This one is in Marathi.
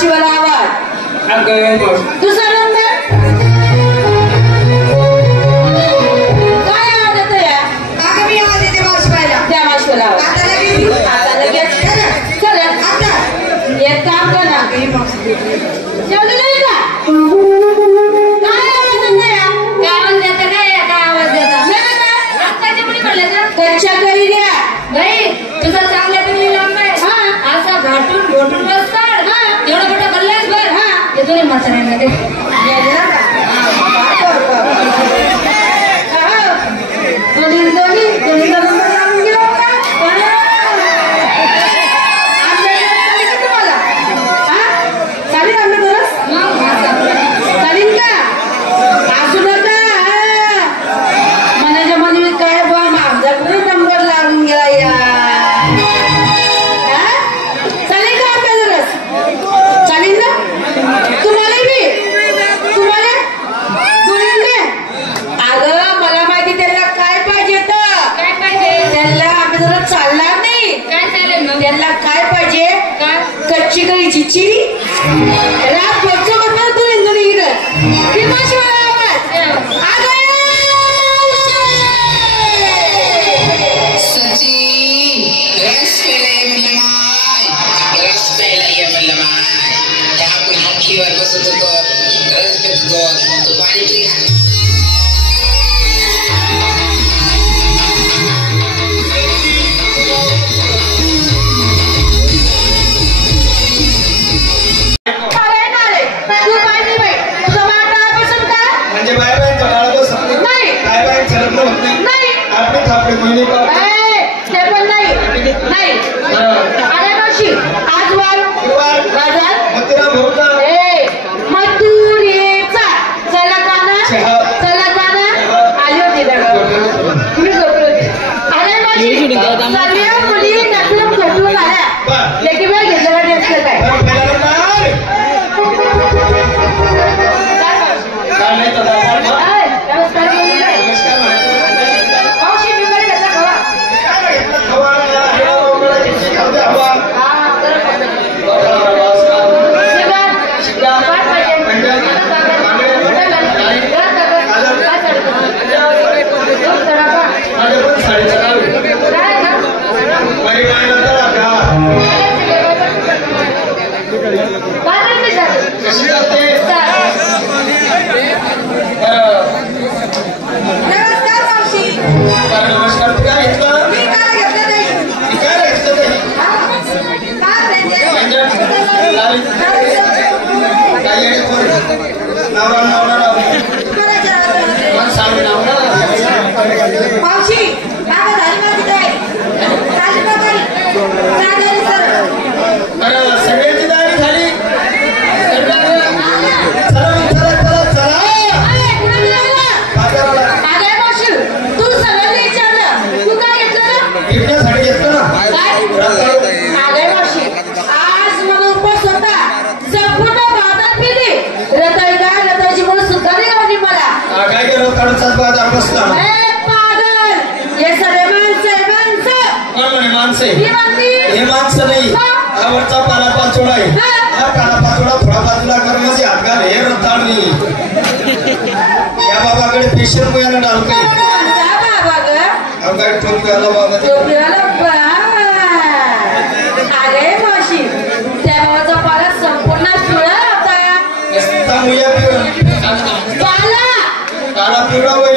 शिवाला आवाज दुसरा नंबर काय आवाज येतो या मी आवाज येते मावशीबाईला त्या मावशीला आता लगेच चल आता एक काम कर ना जेवलं नाही का काय आवाज येतो या काय आवाज येतो काय आवाज येतो नाही ना आत्ताची मुली म्हणले ना कच्च्या करी द्या बाई तुझा चांगल्या पिल्ली लांब आहे हा असा घाटून घोटून बसता एवढा मोठा गल्लाच बर हा ते तुला म्हाताऱ्यांमध्ये कच्ची कळीची चिरी रात बच्चो करणार तू इंदुरी इकडं किंवा हे माणसं नाही आवडचा पाला पाचोडा आहे हा काला पाचोडा थोडा बाजूला करण्याचे हातगाल हे रताळणी या बाबाकडे पेशंट वयाला डाल काही काय टोपीवाला बाबा अरे मावशी त्या बाबाचा पाला संपूर्ण पिवळा होता काला पिवळा